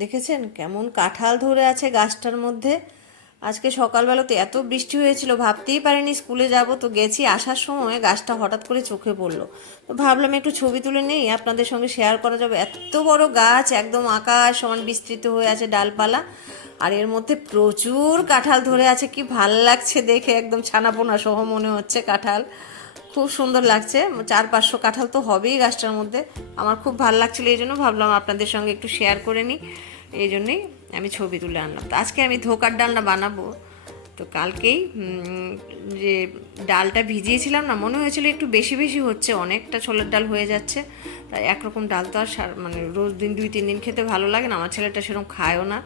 দেখেছেন কেমন কাঁঠাল ধরে আছে গাছটার মধ্যে? আজকে সকালবেলাতে এত বৃষ্টি হয়েছিল, ভাবতেই পারিনি স্কুলে যাব, তো গেছি আসার সময় গাছটা হঠাৎ করে চোখে পড়ল। তো ভাবলাম একটু ছবি তুলে নেই, আপনাদের সঙ্গে শেয়ার করা যাবে। এত বড় গাছ, একদম আকাশ সমান বিস্তৃত হয়ে আছে ডালপালা, আর এর মধ্যে প্রচুর কাঁঠাল ধরে আছে, কি ভালো লাগছে দেখে, একদম ছানাপোনা সহ মনে হচ্ছে কাঁঠাল। খুব সুন্দর লাগছে। চার পাঁচশো কাঁঠাল তো হবেই গাছটার মধ্যে। আমার খুব ভালো লাগছিল এই জন্য ভাবলাম আপনাদের সঙ্গে একটু শেয়ার করে নিই। এই জন্যেই আমি ছবি তুলে আনলাম। তো আজকে আমি ধোকার ডালনা বানাবো। তো কালকেই যে ডালটা ভিজিয়েছিলাম না, মনে হয়েছিল একটু বেশি বেশি হচ্ছে, অনেকটা ছোলার ডাল হয়ে যাচ্ছে। তাই একরকম ডাল তো আর মানে রোজ দিন, দুই, তিন দিন খেতে ভালো লাগে না, আমার ছেলেটা সেরকম খায়ও না।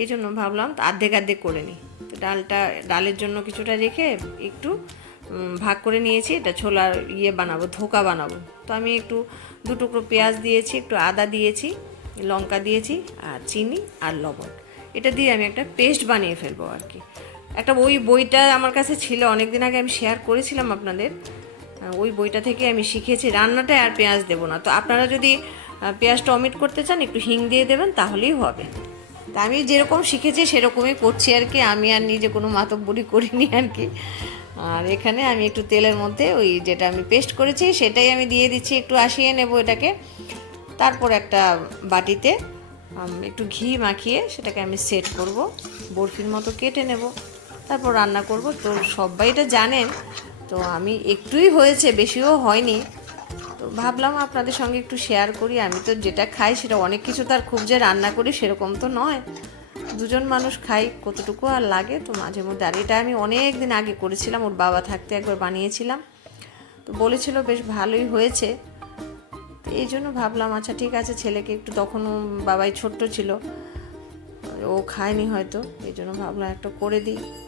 এই জন্য ভাবলাম তো অর্ধেক অর্ধেক করে নিই। তো ডালটা ডালের জন্য কিছুটা রেখে একটু ভাগ করে নিয়েছি, এটা ছোলার ইয়ে বানাবো, ধোকা বানাবো। তো আমি একটু দু টুকরো পেঁয়াজ দিয়েছি, একটু আদা দিয়েছি, লঙ্কা দিয়েছি, আর চিনি আর লবণ। এটা দিয়ে আমি একটা পেস্ট বানিয়ে ফেলব আর কি। একটা ওই বইটা আমার কাছে ছিল অনেক দিন আগে আমি শেয়ার করেছিলাম আপনাদের। ওই বইটা থেকে আমি শিখেছি রান্নাটায় আর পেঁয়াজ দেবো না। তো আপনারা যদি পেঁয়াজটা অমিট করতে চান, একটু হিং দিয়ে দেবেন, তাহলেই হবে। তা আমি যেরকম শিখেছি সেরকমই করছি আর কি। আমি আর নিজে কোনো মাতব্বরি করিনি আর কি। আর এখানে আমি একটু তেলের মধ্যে ওই যেটা আমি পেস্ট করেছি সেটাই আমি দিয়ে দিচ্ছি, একটু আসিয়ে নেব এটাকে। তারপর একটা বাটিতে একটু ঘি মাখিয়ে সেটাকে আমি সেট করব, বরফির মতো কেটে নেব। তারপর রান্না করব। তো সবাই এটা জানেন, তো আমি একটুই হয়েছে, বেশিও হয়নি। ভাবলাম আপনাদের সঙ্গে একটু শেয়ার করি। আমি তো যেটা খাই সেটা অনেক কিছু তার খুব যে রান্না করি সেরকম তো নয়। দুজন মানুষ খাই, কতটুকু আর লাগে তো মাঝে মধ্যে। আর এটা আমি অনেক দিন আগে করেছিলাম, ওর বাবা থাকতে একবার বানিয়েছিলাম। তো বলেছিল, বেশ ভালোই হয়েছে। তো এই জন্য ভাবলাম আচ্ছা ঠিক আছে, ছেলেকে একটু তখনও বাবাই ছোট্ট ছিল। ও খায়নি হয়তো, এই জন্য ভাবলাম একটা করে দিই।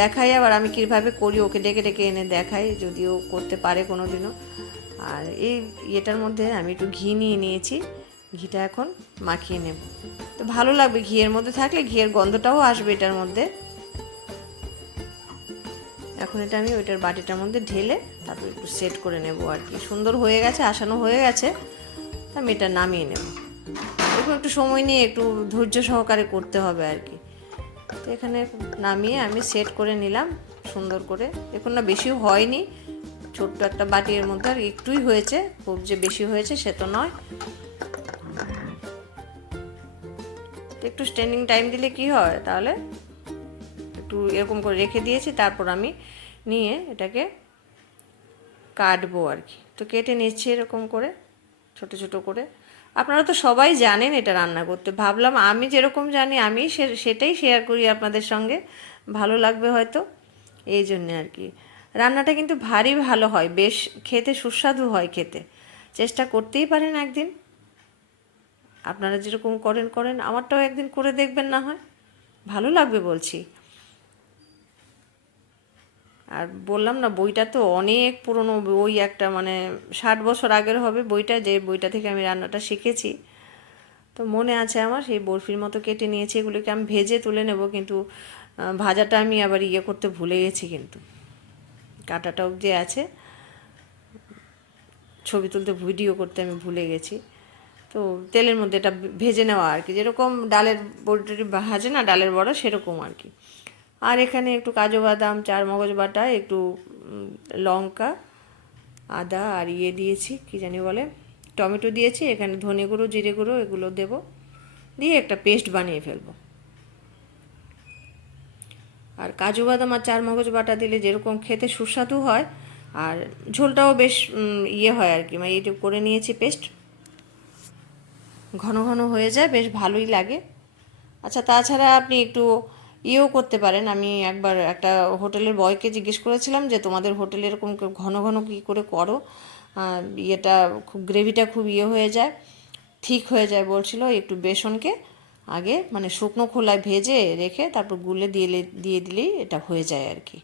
দেখাই আবার আমি কীভাবে করি, ওকে ডেকে ডেকে এনে দেখাই, যদিও করতে পারে কোনো দিনও আর এই ইয়েটার মধ্যে আমি একটু ঘি নিয়ে নিয়েছি, ঘিটা এখন মাখিয়ে নেব। তো ভালো লাগবে ঘিয়ের মধ্যে থাকলে, ঘিয়ের গন্ধটাও আসবে এটার মধ্যে। এখন এটা আমি ওইটার বাটিটার মধ্যে ঢেলে তারপর একটু সেট করে নেব আর কি। সুন্দর হয়ে গেছে, আসানো হয়ে গেছে আমি এটা নামিয়ে নেব। এরকম একটু সময় নিয়ে একটু ধৈর্য সহকারে করতে হবে আর কি। তো এখানে নামিয়ে আমি সেট করে নিলাম, সুন্দর করে। এখন না বেশি হয়নি, ছোট্ট একটা বাটির মধ্যে আর একটুই হয়েছে, খুব যে বেশি হয়েছে সে তো নয়। একটু স্ট্যান্ডিং টাইম দিলে কি হয়? তাহলে একটু এরকম করে রেখে দিয়েছি, তারপর আমি নিয়ে এটাকে কাটবো আর কি। তো কেটে নিচ্ছি এরকম করে, ছোট ছোট করে। আপনারা তো সবাই জানেন এটা রান্না করতে। ভাবলাম আমি যেরকম জানি, আমি সেটাই শেয়ার করি আপনাদের সঙ্গে। ভালো লাগবে হয়তো। এই জন্যে আর কি। রান্নাটা কিন্তু ভারী ভালো হয়, বেশ খেতে সুস্বাদু হয় খেতে। চেষ্টা করতেই পারেন একদিন। আপনারা যেরকম করেন করেন। আমারটাও একদিন করে দেখবেন না হয়। ভালো লাগবে বলছি। আর বললাম না, বইটা তো অনেক পুরনো বই, একটা মানে ষাট বছর আগের হবে বইটা, যে বইটা থেকে আমি রান্নাটা শিখেছি। তো মনে আছে আমার, সেই বরফির মতো কেটে নিয়েছি, এগুলোকে আমি ভেজে তুলে নেব, কিন্তু ভাজাটা আমি আবার ইয়ে করতে ভুলে গেছি কিন্তু। কাটাটা অবধি আছে, ছবি তুলতে, ভিডিও করতে আমি ভুলে গেছি। তো তেলের মধ্যে এটা ভেজে নেওয়া আর কি, যেরকম ডালের বড়ি ভাজে না, ডালের বড়া সেরকম আর কি। আর এখানে একটু কাজু বাদাম চার মগজ বাটা, একটু লঙ্কা, আদা আর ইয়ে দিয়েছি, কি জানি বলে, টমেটো দিয়েছি, এখানে ধনে গুঁড়ো, জিরে গুঁড়ো এগুলো দেব। দিয়ে একটা পেস্ট বানিয়ে ফেলব। আর কাজু বাদাম আর চার মগজ বাটা দিলে যেরকম খেতে সুস্বাদু হয়, আর ঝোলটাও বেশ ইয়ে হয় আর কি মানে যে করে নিয়েছি পেস্ট, ঘন ঘন হয়ে যায়, বেশ ভালোই লাগে। আচ্ছা তাছাড়া আপনি একটু ইয়েও করতে পারেন। আমি একবার একটা হোটেলের বয়কে জিজ্ঞেস করেছিলাম যে, তোমাদের হোটেলে এরকম ঘন ঘন কী করে করো? ইয়েটা খুব, গ্রেভিটা খুব ইয়ে হয়ে যায়, ঠিক হয়ে যায় বলছিল। একটু বেসনকে আগে মানে শুকনো খোলায় ভেজে রেখে তারপর গুলে দিয়ে দিয়ে দিলেই এটা হয়ে যায় আর কি।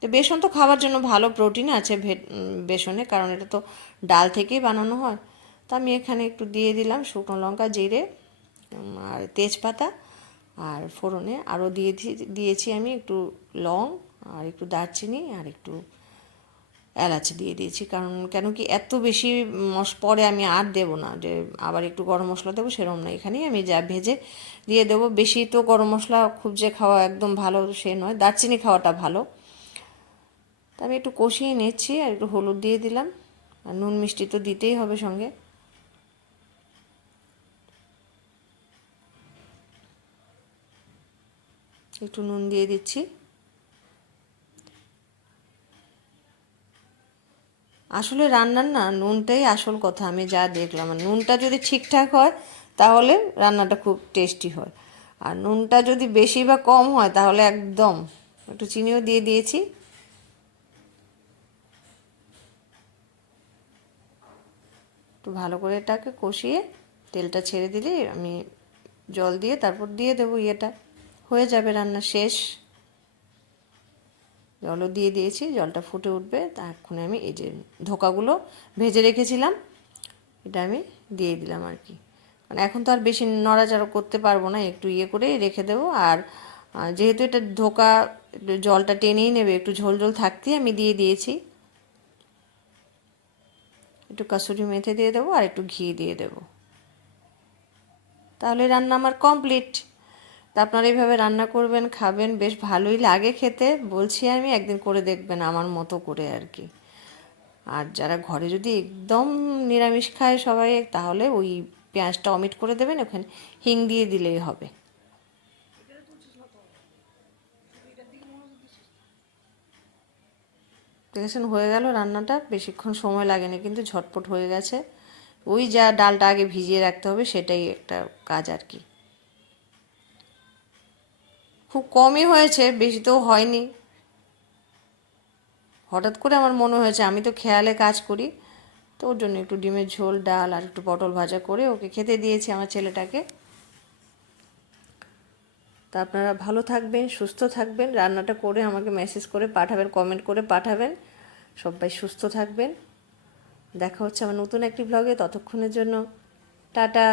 তো বেসন তো খাওয়ার জন্য ভালো প্রোটিন আছে বেসনে, কারণ এটা তো ডাল থেকেই বানানো হয়। তো আমি এখানে একটু দিয়ে দিলাম শুকনো লঙ্কা, জিরে আর তেজপাতা। আর ফোড়নে আরও দিয়ে দি- দিয়েছি আমি একটু লং আর একটু দারচিনি আর একটু এলাচ দিয়ে দিয়েছি। কারণ কেন কি এত বেশি মশ পরে আমি আর দেবো না যে আবার একটু গরম মশলা দেবো সেরকম না। এখানেই আমি যা ভেজে দিয়ে দেবো। বেশি তো গরম মশলা খুব যে খাওয়া একদম ভালো সে নয়, দারচিনি খাওয়াটা ভালো। আমি একটু কষিয়ে নিচ্ছি আর একটু হলুদ দিয়ে দিলাম। আর নুন মিষ্টি তো দিতেই হবে সঙ্গে। একটু নুন দিয়ে দিচ্ছি। আসলে রান্নার না নুনটাই আসল কথা, আমি যা দেখলাম। নুনটা যদি ঠিকঠাক হয়, তাহলে রান্নাটা খুব টেস্টি হয়। আর নুনটা যদি বেশি বা কম হয়, তাহলে একদম। একটু চিনিও দিয়ে দিয়েছি। একটু ভালো করে এটাকে কষিয়ে তেলটা ছেড়ে দিলে আমি জল দিয়ে তারপর দিয়ে দেবো ইয়েটা। হয়ে যাবে রান্না শেষ। জলও দিয়ে দিয়েছি, জলটা ফুটে উঠবে। তা এখন আমি এই যে ধোকাগুলো ভেজে রেখেছিলাম, এটা আমি দিয়ে দিলাম আর কি। মানে এখন তো আর বেশি নড়াচড়া করতে পারব না, একটু ইয়ে করে রেখে দেবো। আর যেহেতু এটা ধোকা জলটা টেনেই নেবে, একটু ঝোল ঝোল থাকতেই আমি দিয়ে দিয়েছি। একটু কাসুরি মেথি দিয়ে দেবো আর একটু ঘি দিয়ে দেবো। তাহলে রান্না আমার কমপ্লিট। তা আপনারা এইভাবে রান্না করবেন, খাবেন, বেশ ভালোই লাগে খেতে। বলছি আমি, একদিন করে দেখবেন আমার মতো করে আর কি। আর যারা ঘরে যদি একদম নিরামিষ খায় সবাই, তাহলে ওই পেঁয়াজটা অমিট করে দেবেন, ওখানে হিং দিয়ে দিলেই হবে। দেখেছেন, হয়ে গেল রান্নাটা, বেশিক্ষণ সময় লাগেনি, কিন্তু ঝটপট হয়ে গেছে। ওই যা ডালটা আগে ভিজিয়ে রাখতে হবে, সেটাই একটা কাজ আর কি। খুব কমই হয়েছে, বেশি তো হয়নি। হঠাৎ করে আমার মনে হয়েছে, আমি তো খেয়ালে কাজ করি, তো ওর জন্য একটু ডিমের ঝোল, ডাল আর একটু পটল ভাজা করে ওকে খেতে দিয়েছি আমার ছেলেটাকে। তা আপনারা ভালো থাকবেন, সুস্থ থাকবেন, রান্নাটা করে আমাকে মেসেজ করে পাঠাবেন কমেন্ট করে পাঠাবেন। সবাই সুস্থ থাকবেন। দেখা হচ্ছে আমার নতুন একটি ব্লগে ততক্ষণের জন্য টাটা।